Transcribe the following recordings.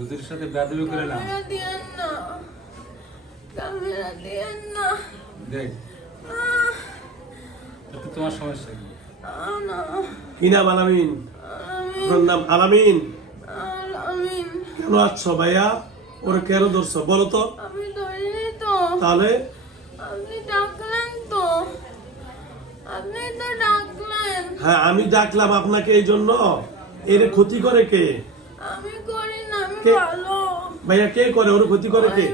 হুজুরের সাথে বেদবি করে না? দেখ। তোমার সমস্যা কি? নাম আলামিন? আমি নাম আলামিন? কেন আসছো ভাইয়া? ওরে কেন ধরছো? বলো তো। আমি ধরিনি তো। তাহলে? আপনি ডাকলেন তো। আপনি তো ডাকলেন। হ্যাঁ আমি ডাকলাম আপনাকে এই জন্য। এর ক্ষতি করে কে? কে? ভাইয়া কে করে? ওর ক্ষতি করে কে?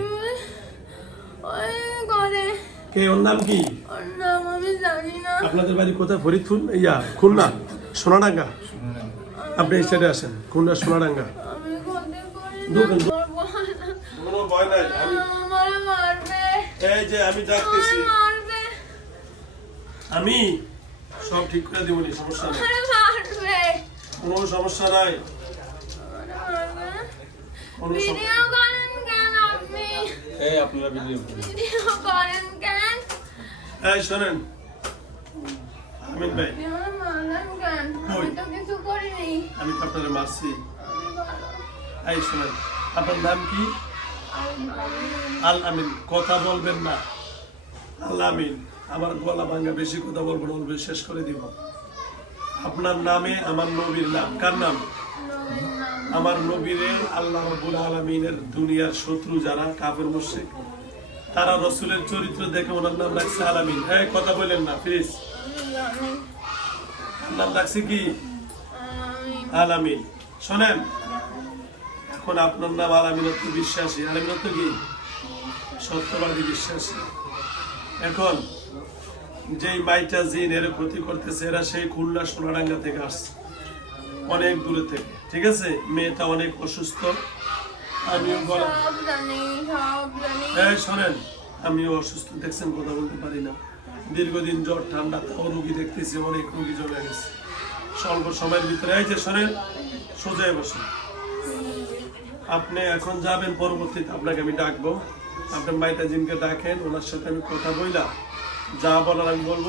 কে? ওর নাম কি? আমি আপনাদের বাড়ি কোথায়? ফরিদপুর? ইয়া খুলনা? সোনাডাঙ্গা? আপনি এই সাইডে আসেন। খুলনা সোনাডাঙ্গা? আমি সব ঠিক করে দিবনি সমস্যা নাই। কোনো সমস্যা নাই আমার মারবে কোনো সম- ভিডিও করেন কেন আপনি? এই আপনারা ভিডিও ভিডিও করেন কেন? এই শোনেন। আমিন ভাই। আমি তো কিছু করিনি। আমি তো আপনারে মারছি। এই শোনেন। আপনার নাম কি? আল আমিন। কথা বলবেন না। আল আমিন। আমার গলা ভাঙ্গা বেশি কথা বলব না বলবে শেষ করে দিব। আপনার নামে আমার নবীর নাম। কার নাম? আমার নবীরে আল্লাহ আলামিনের দুনিয়ার শত্রু যারা, কাফের মুশরিক, তারা রসুলের চরিত্র দেখে ওনার নাম রাখছে আলামিন। হ্যাঁ কথা বলেন না প্লিজ নাম রাখছে কি? আলামিন। শোনেন, এখন আপনার নাম আলামিনত বিশ্বাসী আলামিনত কি? সত্যবাদী বিশ্বাসী। এখন, যেই মাইটা জিন এর ক্ষতি করতেছে, এরা সেই খুলনা সোনাডাঙ্গা থেকে আসছে। অনেক দূরে থেকে। ঠিক আছে? মেয়েটা অনেক অসুস্থ। আমিও এই শোনেন, আমিও অসুস্থ। দেখছেন, কথা বলতে পারি না। দীর্ঘদিন জ্বর, ঠান্ডা, তাও রুগী দেখতেছি, অনেক রুগী জমে গেছে। স্বল্প সময়ের ভিতরে, এই যে শোনেন, সোজায় বসেন। আপনি এখন যাবেন পরবর্তীতে, আপনাকে আমি ডাকবো। আপনার মাইটা জিনকে ডাকেন, ওনার সাথে আমি কথা বইলা, যা বলার আমি বলব।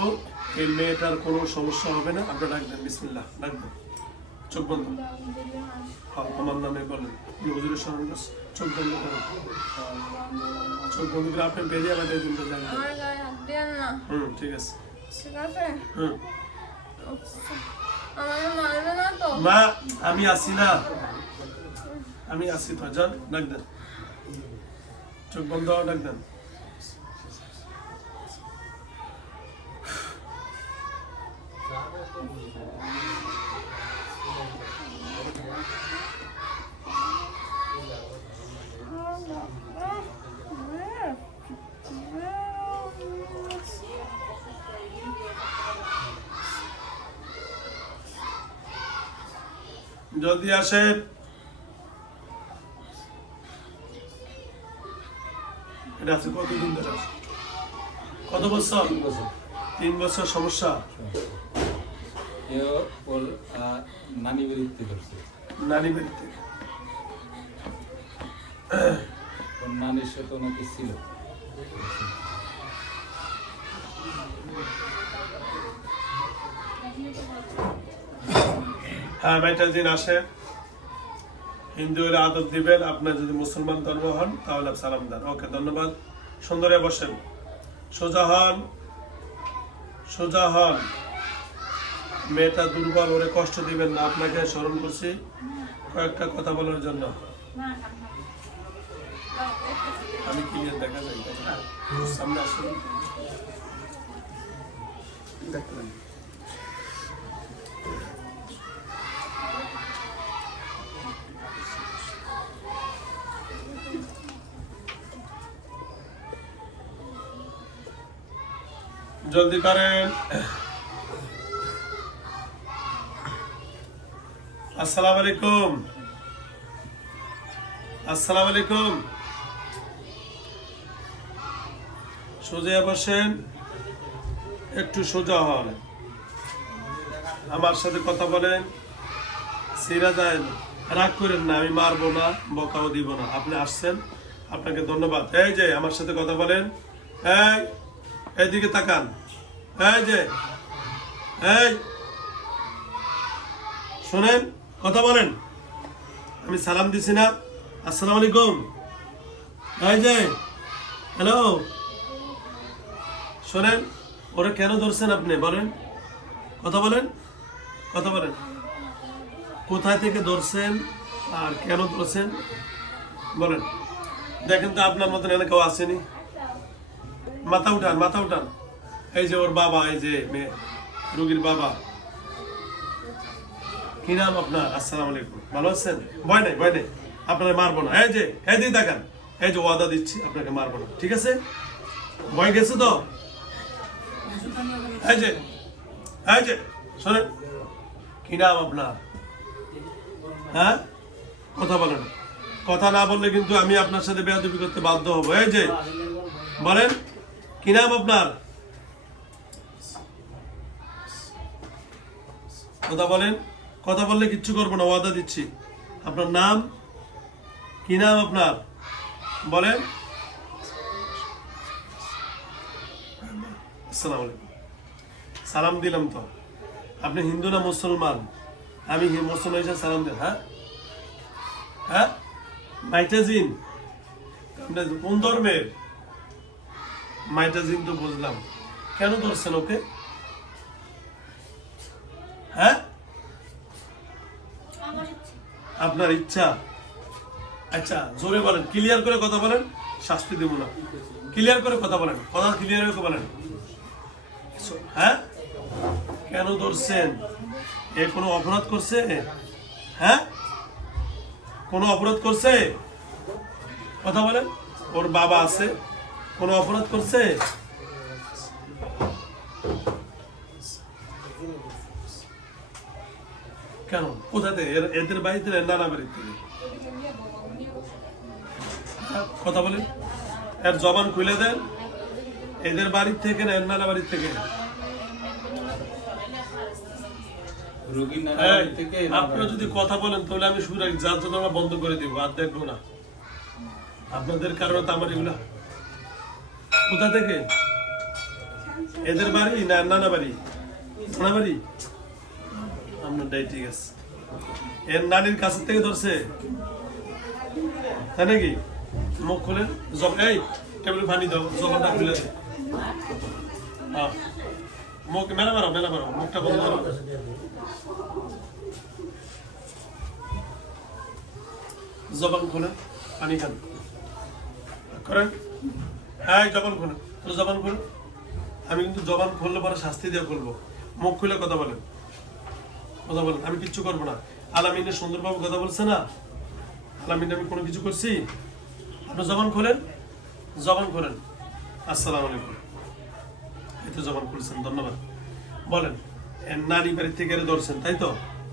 এই মেয়েটার কোনো সমস্যা হবে না। আপনার ডাকবেন, বিসমিল্লাহ, ডাকবেন। চোখ বন্ধ। হ্যাঁ, আমার নামে বলেন। আপনি হুজুরের স্মরণ করছেন। চোখ বন্ধ করেন। চোখ বন্ধ করে আপনি বেরিয়ে আমাদের দিনটা জানবেন। আমার গায়ে হাত দেন না? হুম ঠিক আছে। ঠিক আছে? হুম। তো? মা আমি আসি না। আমি আসি তো যান ডাক দেন। চোখ বন্ধ ডাক দেন। জলদি আসে। এটা আছে কতদিন ধরে আছে? কত বছর? তিন বছর। তিন বছর সমস্যা। নানি করছে নানি নানির সাথে নাকি ছিল। হ্যাঁ দিন আসে। হিন্দু হলে দিবেন আপনার যদি মুসলমান ধর্ম হন তাহলে সালাম দেন। ওকে ধন্যবাদ। সুন্দরে বসেন। সোজা হন। সোজা হন। মেয়েটা দুর্বল ওরে কষ্ট দিবেন না আপনাকে স্মরণ করছি। কয়েকটা কথা বলার জন্য। আমি ক্লিয়ার দেখা হ্যাঁ, সামনে আসুন। দেখতে জলদি করেন। আসসালামু আলাইকুম। আসসালামু আলাইকুম। সোজা বসেন। একটু সোজা হন। আমার সাথে কথা বলেন। সিরা যায় রাগ করেন না, আমি মারবো না, বকাও দিব না। আপনি আসছেন, আপনাকে ধন্যবাদ। এই যে, আমার সাথে কথা বলেন। এই এইদিকে তাকান। এই যে, এই। শোনেন, কথা বলেন। আমি সালাম দিছি না। আসসালামু আলাইকুম। এই যে, হ্যালো। শোনেন, ওরা কেন ধরছেন আপনি? বলেন। কথা বলেন কথা বলেন। কোথায় থেকে ধরছেন আর কেন ধরছেন? বলেন। দেখেন তো আপনার মতন এনে কেউ আসেনি। মাথা উঠান মাথা উঠান। এই যে ওর বাবা, এই যে মেয়ে, রুগীর বাবা। কি নাম আপনার? আসসালাম আলাইকুম। ভালো আছেন? ভয় নাই ভয় নাই। আপনাকে মারবো না। এই যে, এই দিকে দেখান, এই যে ওয়াদা দিচ্ছি, আপনাকে মারবো না। ঠিক আছে? ভয় গেছে তো? এই যে এই যে, শোনেন। কি নাম আপনার? হ্যাঁ? কথা বলেন। কথা না বললে কিন্তু আমি আপনার সাথে বেয়াদবি করতে বাধ্য হব। এই যে, বলেন। কি নাম আপনার? কথা বলেন, কথা বললে কিচ্ছু করব না, ওয়াদা দিচ্ছি। আপনার নাম? কি নাম আপনার? বলেন। সালাম দিলাম তো। আপনি হিন্দু না মুসলমান? আমি মুসলমান হিসেবে সালাম দেন হ্যাঁ? হ্যাঁ? মাইটাজিন? কোন ধর্মের? মাইটাজিন তো বুঝলাম। কেন ধরছেন ওকে? হ্যাঁ? আপনার ইচ্ছা? আচ্ছা জোরে বলেন ক্লিয়ার করে কথা বলেন, শাস্তি দেব না। ক্লিয়ার করে কথা বলেন, কথা ক্লিয়ার করে বলেন। হ্যাঁ? কেন ধরছেন? এ কোনো অপরাধ করছে? হ্যাঁ? কোনো অপরাধ করছে? কথা বলেন, ওর বাবা আছে। কোনো অপরাধ করছে? কেন? কোথা থেকে? এদের বাড়িতে না নানা বাড়ির থেকে? কথা বলেন। এর জবান খুলে দেন। এদের বাড়ির থেকে না এর নানা বাড়ির থেকে? বাড়ি থেকে আপনারা যদি কথা বলেন তাহলে আমি শুরু যার জন্য বন্ধ করে দিব আর দেখব না। আপনাদের কারণে তো আমার এগুলা কোথা থেকে? এদের বাড়ি না নানা বাড়ি? নানা বাড়ি? আপনারটাই ঠিক আছে। এর নানির কাছের থেকে ধরছে। তাই নাকি? মুখ খুলে জব এই, টেবিল পানি দাও। জবানটা খুলে মুখ মেলা মারো মেলা মারো। মুখটা বন্ধ করো। জবান খুলে, পানি খান। করেন। হ্যাঁ জবান খুলে। তোর জবান খুলে। আমি কিন্তু জবান খুললে পরে শাস্তি দিয়ে খুলবো। মুখ খুলে কথা বলেন। কথা বলেন, আমি কিচ্ছু করব না। আলামিনের সুন্দরবাবু কথা বলছে না? আলামিন, আমি কোনো কিছু করছি? আপনি জবান খোলেন? জবান খোলেন। আসসালামু আলাইকুম। এই তো জবান খুলছেন, ধন্যবাদ। বলেন নারী বাড়ির থেকে ধরছেন, তাই তো?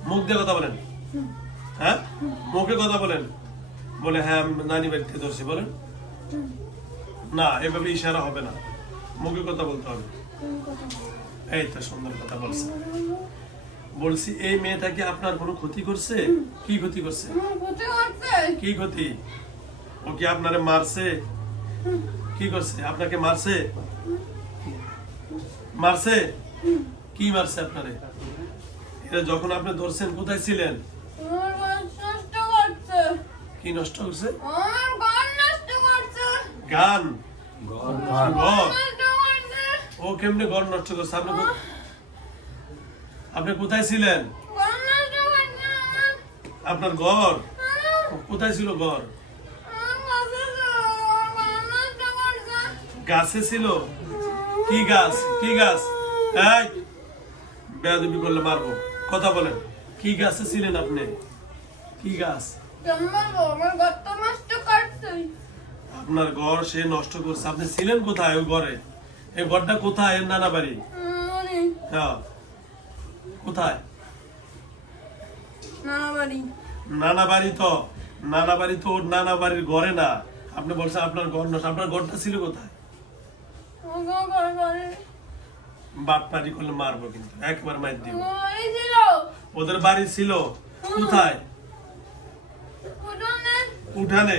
মুখ দিয়ে কথা বলেন। হ্যাঁ? মুখে কথা বলেন। বলে হ্যাঁ নানি বাড়ি থেকে ধরছি, বলেন। না এভাবে ইশারা হবে না। মুখে কথা বলতে হবে। এই তো সুন্দর কথা বলছে। বলছি এই মেয়েটা কি আপনার কোনো ক্ষতি করছে? কি ক্ষতি করছে? কি ক্ষতি? ও কি আপনারে মারছে? কি করছে? আপনাকে মারছে? মারছে? কি মারছে আপনারে? এটা যখন আপনি ধরছেন কোথায় ছিলেন? কি নষ্ট করছে। গান? ও কেমনে ঘর নষ্ট করছে? আপনি আপনি কোথায় ছিলেন? আপনার ঘর? কোথায় ছিল ঘর? গাছে ছিল। কি গাছ? কি গাছ? এই! বেয়াদবি করলে মারবো। কথা বলেন। কি গাছে ছিলেন আপনি? কি গাছ? আমার ঘর তো নষ্ট করছে আপনার ঘর সে নষ্ট করছে। আপনি ছিলেন কোথায় ওই ঘরে? এই ঘরটা কোথায়? এর নানা বাড়ি? হ্যাঁ। কোথায়? নানা বাড়ি। নানা বাড়ি তো। নানা বাড়ি তো ওর নানা বাড়ির ঘরে না। আপনি বলছেন আপনার ঘর নষ্ট। আপনার ঘরটা ছিল কোথায়? বাপ পারি করলে মারবো কিন্তু। একবার মার দিব। ওদের বাড়ি ছিল। কোথায়? উঠানে।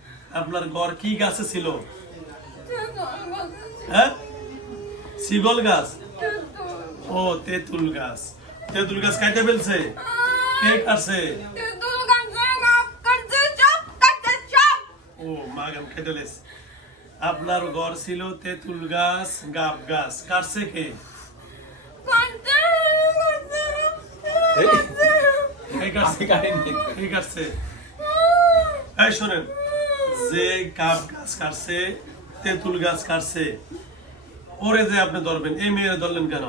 আপনার ঘর কি গাছে ছিল? হ্যাঁ? শিগল গাছ? ও তেঁতুল গাছ। তেঁতুল গাছ কাটে ফেলছে? কে কাটছে? ও মা গাম। আপনার ঘর ছিল তেঁতুল গাছ গাব গাছ। কাটছে কে? কাটছে আমি কাটিনি। কে কাটছে? এই শোনেন। যে কাপ গাছ কাটছে তেঁতুল গাছ কাটছে। ওরে যে আপনি ধরবেন এই মেয়েরে ধরলেন কেন?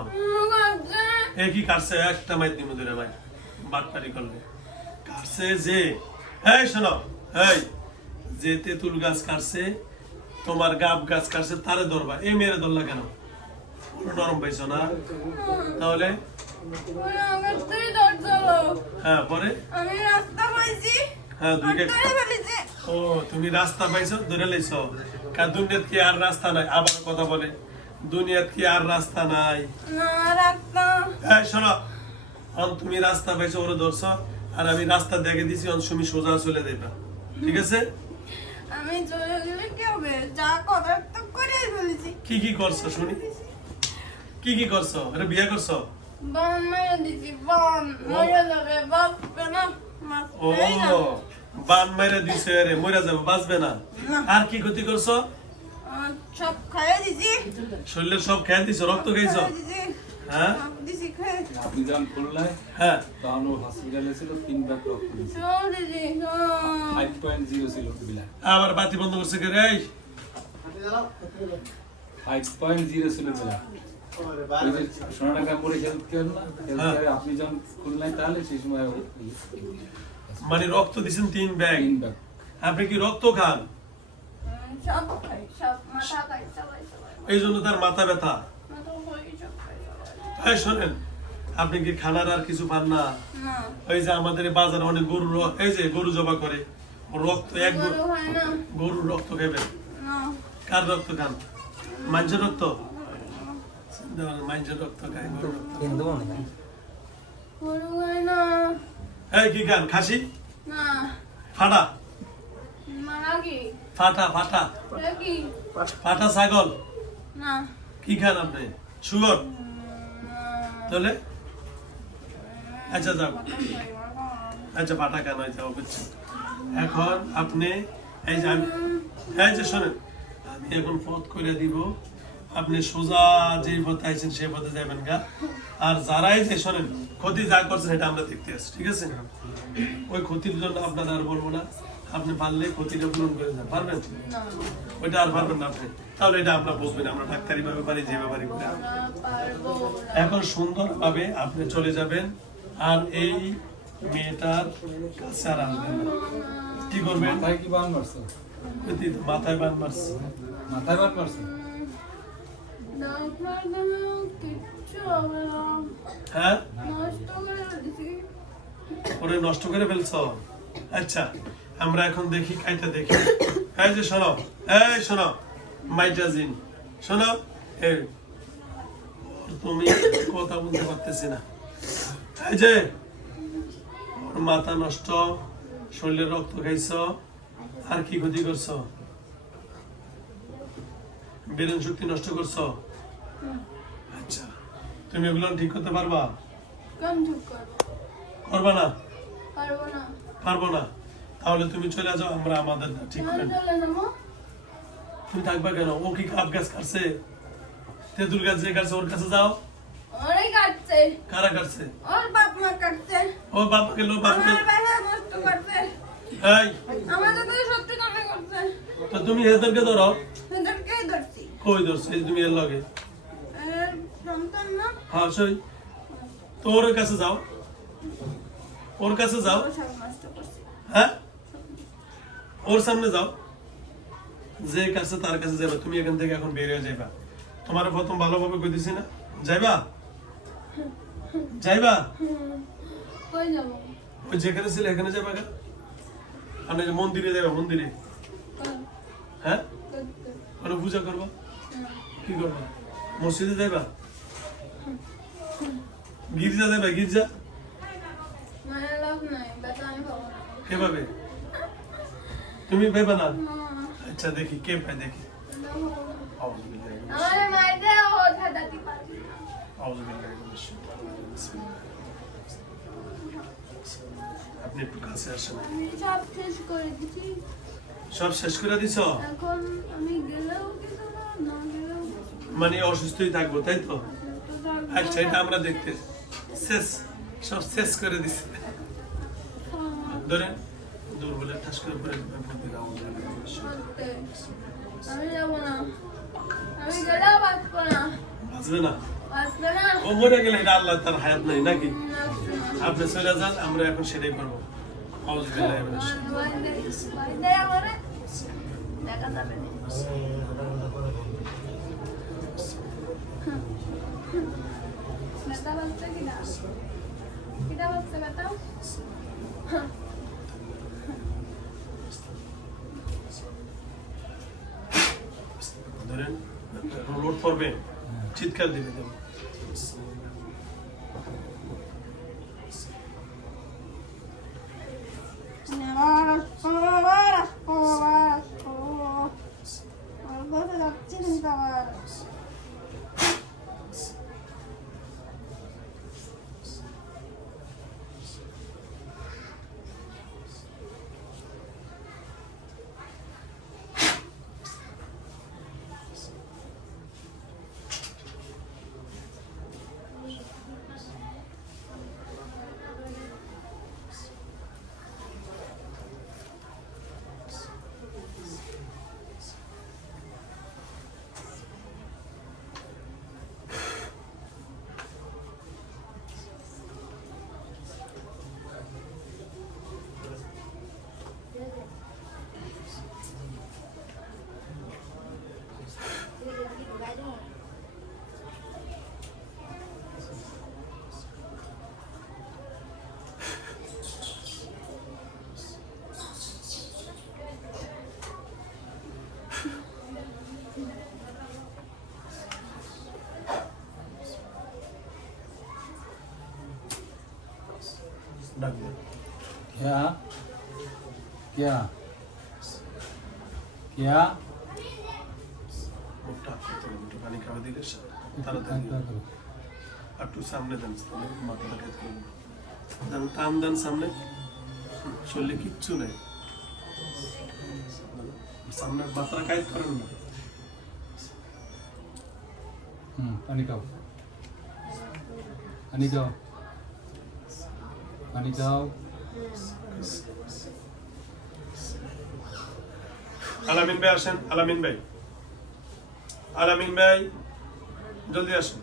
এ কি কাটছে? একটা মাইর দিমু ধরে ভাই বাটপারি করলে। কাটছে যে এই শোনো এই যে তেঁতুল গাছ কাটছে তোমার গাব গাছ কাটছে তারে ধরবা। এই মেয়েরে ধরলা কেন? নরম পাইছো না? তাহলে? হ্যাঁ পরে? আমি রাস্তা পাইছি। হ্যাঁ দুই ও তুমি রাস্তা পাইছো ধরে লাইছো। কার দুনিয়াত কি আর রাস্তা নাই? আবার কথা বলে। দুনিয়াত কি আর রাস্তা নাই? শোনো। অন তুমি রাস্তা পাইছো ওরে ধরছো। আর আমি রাস্তা দেখে দিছি অন তুমি সোজা চলে যাইবা। ঠিক আছে? আমি চলে গেলে কি হবে? যা করার তো করে ফেলেছি। কি কি করছ শুনি? কি কি করছ? আরে বিয়ে করছ? দিছি না। ও বান মেরে দিছে রে মরে যাবে বাঁচবে না। আর কি ক্ষতি করছ? সব খাইয়ে দিছি। শরীরের সব খেয়ে দিছো রক্ত হ্যাঁ? দিছি খাই আপনি যখন খুলনায় হ্যাঁ। তখন ও হসপিটালে ছিল তিন ব্যাগ রক্ত দিছি। আবার বাতি বন্ধ করছে কে রে? এই ফাইভ পয়েন্ট জিরো ছিল বিলাস হ্যাঁ। মানে রক্ত দিছেন তিন ব্যাগ। আপনি কি রক্ত খান? এই জন্য তার মাথা ব্যথা। তাই শোনেন আপনি কি খানার আর কিছু পান না? ওই যে আমাদের এই বাজারে অনেক গরু র- এই যে গরু জবা করে রক্ত এক গরুর রক্ত খাবেন কার রক্ত খান? মানুষের রক্ত? মানুষের রক্ত খায় গরুর রক্ত। হিন্দু মনে হয়। গরু হয় না। এই কি খান খাসি? না। ফাটা? মারা কি ফাটা ফাটা। কি ফাটা ছাগল? না। কি খান আপনি? তাহলে? আচ্ছা যাও। আচ্ছা পাটা কেন বুঝছি এখন আপনি এই যে আমি এই যে শোনেন আমি এখন পথ করে দিব। আপনি সোজা যে পথে আইছেন সেই পথে যাবেন গা। আর যারাই যে শোনেন ক্ষতি যা করছেন সেটা আমরা দেখতে আসছি ঠিক আছে? ওই ক্ষতির জন্য আপনার আর বলব না। আপনি পারলে ক্ষতিটা পূরণ করে যান পারবেন? ওইটা আর পারবেন না আপনি। তাহলে এটা আমরা বুঝবেন আমরা ডাক্তারি ভাবে পারি যে ব্যাপারই করে। এখন সুন্দরভাবে আপনি চলে যাবেন আর এই মেয়েটার কাছে আর আসবেন না। কি করবেন? মাথায় কি বান মারছো? মাথায় বান মারছে। মাথায় বান মারছো? হ্যাঁ? নষ্ট করে ফেলছো। আচ্ছা আমরা এখন দেখি দেখি। এই যে শোনো, এই শোনো মাইটাজিন শোনো তুমি কথা বলতে পারতেছি না। এই যে মাথা নষ্ট, শরীরে রক্ত খাইছো, আর কি ক্ষতি করছ? বেরেন শক্তি নষ্ট করছ? আচ্ছা তুমি এগুলো ঠিক করতে পারবা? কেন চুপ করব? করবা না? পারব না। পারব না। তাহলে তুমি চলে যাও আমরা আমাদের ঠিক করে তুমি থাকবা কেন? ও কি কাপ গাছ কাটছে তেঁতুল গাছ যে কাটছে ওর কাছে যাও। কাটছে। কারা কাটছে? ওর বাপ মা কাটছে। ও বাপকে লো বাপকে আমার নষ্ট করছে। এই। আমার সাথে সত্যি কথা করছে তো তুমি এদেরকে ধরো। ধরছি। কই ধরছো? তুমি এর লগে। হ্যাঁ সই। তো ওর কাছে যাও। ওর কাছে যাও। হ্যাঁ? ওর সামনে যাও। যে কাছে তার কাছে যাবে তুমি এখান থেকে এখন বেরিয়ে যাইবা। তোমার প্রথম ভালোভাবে কই দিছি না। যাইবা? যাইবা? ওই যেখানে ছিল এখানে যাবে কেন? যে মন্দিরে যাবে মন্দিরে? হ্যাঁ? পূজা করবা? কি করবা? মসজিদে যাইবা? গির্জা যাইবা গির্জা? কীভাবে? তুমি ভেবা না। আচ্ছা দেখি কে পায় দেখি। আপনি একটু কাছে আসেন। সব শেষ করে দিছ। মানে অসুস্থই থাকব তাই তো? আচ্ছা এটা আমরা দেখতে শেষ সব শেষ করে দিছে না। ধরেন দুর্বলের ঠাস করে পড়ে দিবেন। আউযুবিল্লাহি মিনাশ শাইতানির সত্যি। আমি যাব না আমি গেলেও বাঁচবো না বাঁচবে না বাঁচবে না ও মরে গেলে এটা আল্লাহ তার হায়াত নাই নাকি না, না। আপনি চলে যান আমরা এখন সেটাই করব আউযুবিল্লাহি মিনাশ শাইতানির ভয় দেয়, ভয় দেয় আমারে। দেখা যাবে না। ব্যথা পাচ্ছে কিনা? কিনা পাচ্ছে ব্যথা? ধরেন লোড করবে চিৎকার দিবে ডাকবে क्या क्या क्या মুখটা আটকে দিলে একটু পানি খাওয়া দিলে তাড়াতাড়ি আর একটু সামনে দেন তাহলে মাথাটা ঠেক করবে দেন টান দেন সামনে হুম, শরীরে কিচ্ছু নেই সামনে মাথাটা কায়দ করেন না हम्म पानी खाओ पानी Let it go. আলামিন ভাই আসেন আলামিন ভাই আলামিন ভাই জলদি আসেন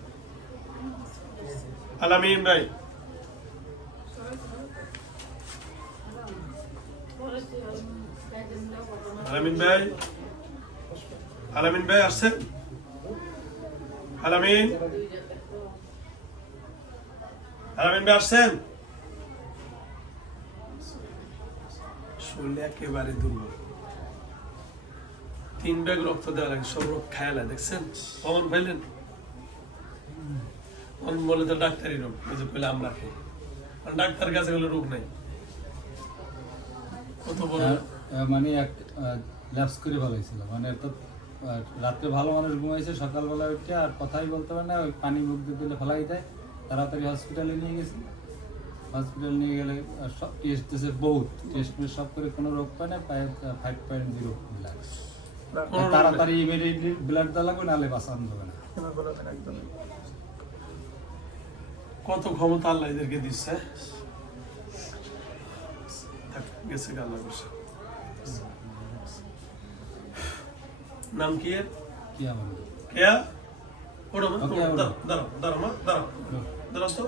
আলামিন ভাই আলামিন ভাই আলামিন ভাই আসছেন আলামিন আলামিন ভাই আসছেন শরীরে একেবারে দুর্বল। তিন ব্যাগ রক্ত দেওয়া লাগে সব রোগ খায়ালা দেখছেন? কমন পাইলেন? অন বলে তো ডাক্তারি রোগ যে পেলে আমরা খাই। ডাক্তার কাছে গেলে রোগ নাই। কত বড়? মানে এক ল্যাপস করে ভালোইছিল মানে তো রাত্রে ভালো মানুষ ঘুমাইছে, সকালবেলা উঠে আর কথাই বলতে পারে না, ওই পানি মুখ দিয়ে দিলে ফেলাই দেয়, তাড়াতাড়ি হসপিটালে নিয়ে গেছি। হসপিটাল নিয়ে গেলে সব টেস্ট দিয়েছে বহুত টেস্ট মেস্ট সব করে কোনো রোগ পায় না ফাইভ পয়েন্ট জিরো লাগে কোনো রোগ নাই। তাড়াতাড়ি ইমিডিয়েটলি ব্লাড দেওয়া লাগবে নাহলে বাঁচানো যাবে না। কত ক্ষমতা আল্লাহ এদেরকে দিচ্ছে? গেছে আল্লাহ নাম কি এর? কি আমার কেয়া? ওটা মা দাঁড়াও দাঁড়াও দাঁড়াও মা দাঁড়াও। দাঁড়াও তো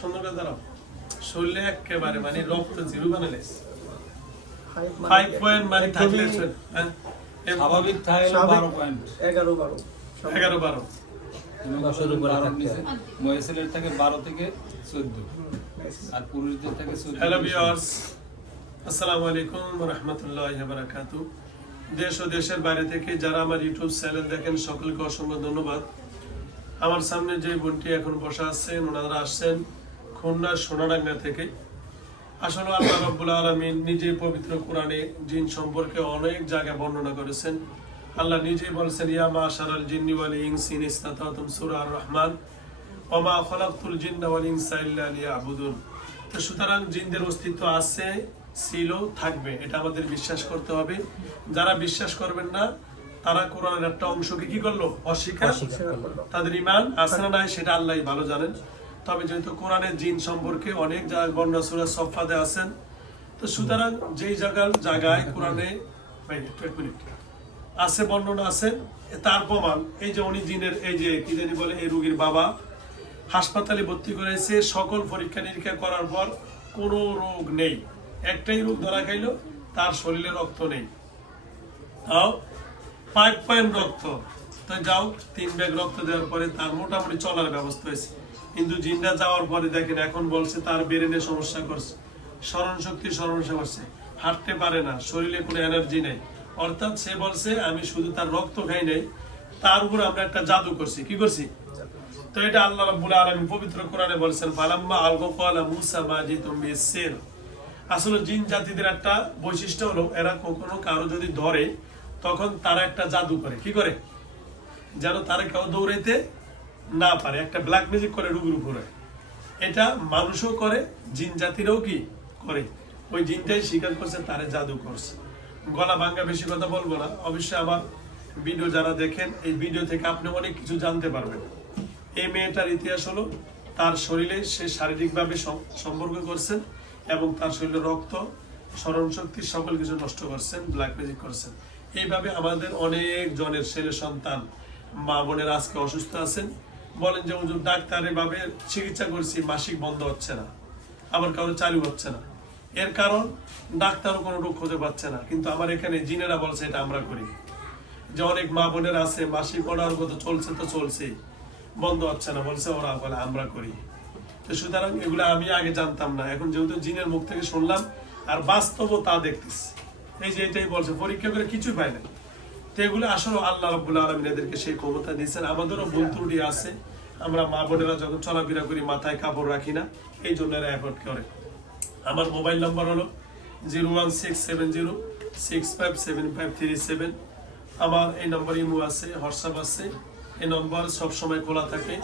সুন্দর করে দাঁড়াও। শরীরে একেবারে মানে রক্ত জিরো বানালে। ফাইভ পয়েন্ট মানে থাকলে হ্যাঁ? স্বাভাবিক থাকে বারো পয়েন্ট এগারো বারো। এগারো বারো। বছর উপর মহেশেলের থেকে বারো থেকে চোদ্দ। আর পুরুষদের থেকে চোদ্দ হ্যালো ভিউয়ার্স আসসালামু আলাইকুম ওয়া রাহমাতুল্লাহি দেশ ও দেশের বাইরে থেকে যারা আমার ইউটিউব চ্যানেল দেখেন সকলকে অসংখ্য ধন্যবাদ। আমার সামনে যে বোনটি এখন বসা আছেন ওনারা আসছেন খুলনা সোনাডাঙ্গা থেকে আসলে আল্লাহ রাব্বুল আলামিন নিজে পবিত্র কোরআনে জিন সম্পর্কে অনেক জায়গায় বর্ণনা করেছেন। আল্লাহ নিজেই বলছেন ইয়া মাশারাল জিন্নি ওয়াল সূরা আর রহমান ওয়া মা খালাকতুল জিন্না ওয়াল ইনসা ইল্লা লিয়াবুদুন। তো সুতরাং জিনদের অস্তিত্ব আছে ছিল থাকবে এটা আমাদের বিশ্বাস করতে হবে। যারা বিশ্বাস করবেন না তারা কোরআনের একটা অংশকে কি করল? অস্বীকার তাদের ইমান আছে না নাই সেটা আল্লাহ ভালো জানেন। তবে যেহেতু কোরআনের জিন সম্পর্কে অনেক বর্ণনা সুরা সফাতে আছেন, তো সুতরাং যেই জায়গার জায়গায় কোরআনে আছে, বর্ণনা আছে, তার প্রমাণ, এই যে উনি জিনের এই যে কি জানি বলে, এই রোগীর বাবা হাসপাতালে ভর্তি করেছে, সকল পরীক্ষা নিরীক্ষা করার পর কোনো রোগ নেই। একটাই রোগ ধরা খাইলো, তার শরীরে রক্ত নেই। তাও পাইপ পাইপ রক্ত। তো যাও, তিন ব্যাগ রক্ত দেওয়ার পরে তার মোটামুটি চলার ব্যবস্থা হয়েছে। কিন্তু জিন্দা যাওয়ার পরে দেখেন এখন বলছে তার ব্রেনে সমস্যা করছে। স্মরণ শক্তি সমস্যা করছে। হাঁটতে পারে না, শরীরে কোনো এনার্জি নেই। অর্থাৎ সে বলছে, আমি শুধু তার রক্ত খাই নাই, তার উপর আমরা একটা জাদু করছি। কি করছি? তো এটা আল্লাহ রাব্বুল আলামিন পবিত্র কোরআনে বলেছেন, ফালাম্মা আলগা ক্বালা মূসা মা জিতুম বিসির। আসলে জিন জাতিদের একটা বৈশিষ্ট্য হলো, এরা কখনো কারও যদি ধরে, তখন তারা একটা জাদু করে। কি করে? যেন তারা কেউ দৌড়াইতে না পারে, একটা ব্ল্যাক ম্যাজিক করে রুগীর উপরে। এটা মানুষও করে, জিন জাতিরাও কি করে? ওই জিনটাই স্বীকার করছে, তারে জাদু করছে। গলা ভাঙ্গা বেশি কথা বলব না। অবশ্যই আমার ভিডিও যারা দেখেন, এই ভিডিও থেকে আপনি অনেক কিছু জানতে পারবেন। এই মেয়েটার ইতিহাস হলো, তার শরীরে সে শারীরিকভাবে সম- সম্পর্ক করছেন এবং তার শরীরে রক্ত, স্মরণ শক্তি, সকল কিছু নষ্ট করছেন ব্ল্যাক ম্যাজিক করছেন। এইভাবে আমাদের অনেক জনের ছেলে সন্তান, মা বোনের আজকে অসুস্থ আছেন। বলেন যে, হুজুর, ডাক্তারের ভাবে চিকিৎসা করছি, মাসিক বন্ধ হচ্ছে না। আবার কারও চালু হচ্ছে না। এর কারণ, ডাক্তারও কোনো রোগ খুঁজে পাচ্ছে না। কিন্তু আমার এখানে জিনেরা বলছে, এটা আমরা করি। যে অনেক মা বোনের আছে, মাসিক অর্ডার কত চলছে তো চলছে বন্ধ হচ্ছে না। বলছে, ওরা বলে, আমরা করি। তো সুতরাং এগুলো আমি আগে জানতাম না। এখন যেহেতু জিনের মুখ থেকে শুনলাম, আর বাস্তব তা দেখতেছি। এই যে এটাই বলছে, পরীক্ষা করে কিছুই পাই না। তো এগুলো আসলে আল্লাহ রাব্বুল আলমিন এদেরকে সেই ক্ষমতা দিয়েছেন। আমাদেরও ভুল ত্রুটি আছে। আমরা মা বোনেরা যখন চলাফেরা করি মাথায় কাপড় রাখি না। এই জন্য এরা এফোর্ড করে। আমার মোবাইল নাম্বার হলো zero one six seven zero six five seven five three seven. আমার এই নম্বর ইমো আছে হোয়াটসঅ্যাপ আছে। এই নম্বর সবসময় খোলা থাকে।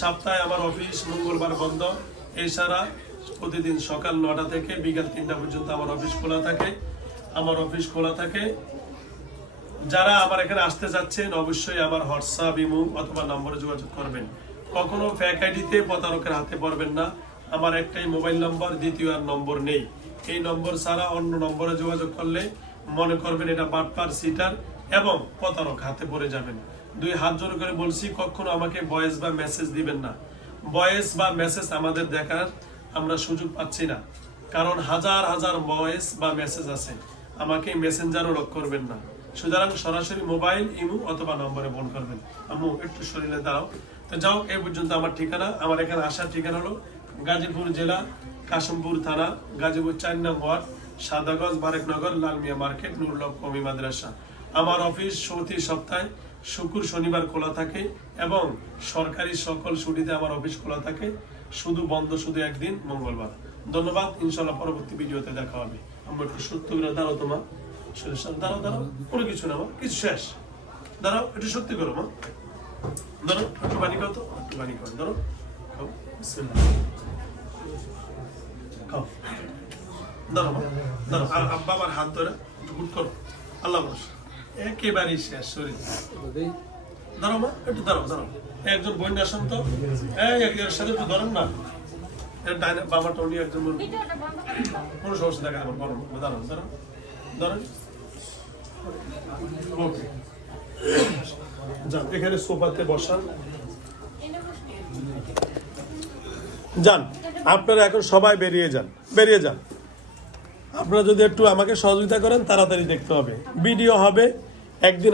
সপ্তাহে আমার অফিস মঙ্গলবার বন্ধ। এছাড়া প্রতিদিন সকাল নটা থেকে বিকাল তিনটা পর্যন্ত আমার অফিস খোলা থাকে। আমার অফিস খোলা থাকে। যারা আমার এখানে আসতে যাচ্ছেন, অবশ্যই আমার হোয়াটসঅ্যাপ, ইমো অথবা নম্বরে যোগাযোগ করবেন। কখনো ফ্যাক আইডিতে প্রতারকের হাতে পড়বেন না। আমার একটাই মোবাইল নম্বর, দ্বিতীয় আর নম্বর নেই। এই নম্বর ছাড়া অন্য নম্বরে যোগাযোগ করলে মনে করবেন এটা বাটপার, সিটার এবং প্রতারক হাতে পড়ে যাবেন। দুই হাত জোর করে বলছি, কখনো আমাকে ভয়েস বা মেসেজ দিবেন না। ভয়েস বা মেসেজ আমাদের দেখার আমরা সুযোগ পাচ্ছি না। কারণ হাজার হাজার ভয়েস বা মেসেজ আছে। আমাকে মেসেঞ্জারও লক করবেন না। সুতরাং সরাসরি মোবাইল, ইমু অথবা নম্বরে ফোন করবেন। আম্মু, একটু শরীরে দাঁড়াও। তো যাও এই পর্যন্ত আমার ঠিকানা। আমার এখানে আসার ঠিকানা হলো গাজীপুর জেলা, কাশিমপুর থানা, গাজীপুর চার নং ওয়ার্ড, সাদাগঞ্জ, বারেকনগর লালমিয়া মার্কেট নুরুল্লাহ কমি মাদ্রাসা। আমার অফিস প্রতি সপ্তাহে শুক্র, শনিবার খোলা থাকে এবং সরকারি সকল ছুটিতে আমার অফিস খোলা থাকে। শুধু বন্ধ, শুধু একদিন মঙ্গলবার। ধন্যবাদ। ইনশাল্লাহ পরবর্তী ভিডিওতে দেখা হবে। আমরা একটু সত্য দাঁড়াও সাথে দাঁড়াও দাঁড়াও, কোনো কিছু না কিছু শেষ। দাঁড়াও, একটু সত্যি করো, মা। ধরো একটু পানি খাও তো, একটু পানি খাও ধরো খাও খাও। দাঁড়াও আর হাত ধরে শেষ শরীর একটু একজন বোন আসেন তো। এর সাথে একটু ধরেন না। বাবাটা, উনি একজন। কোনো সমস্যা, দেখা যাবে দাঁড়ান। দাঁড়ান। ওকে যান, এখানে সোফাতে বসান। যান, আপনারা এখন সবাই বেরিয়ে যান বেরিয়ে যান। আপনারা যদি একটু আমাকে সহযোগিতা করেন, তাড়াতাড়ি দেখতে হবে। ভিডিও হবে, একদিন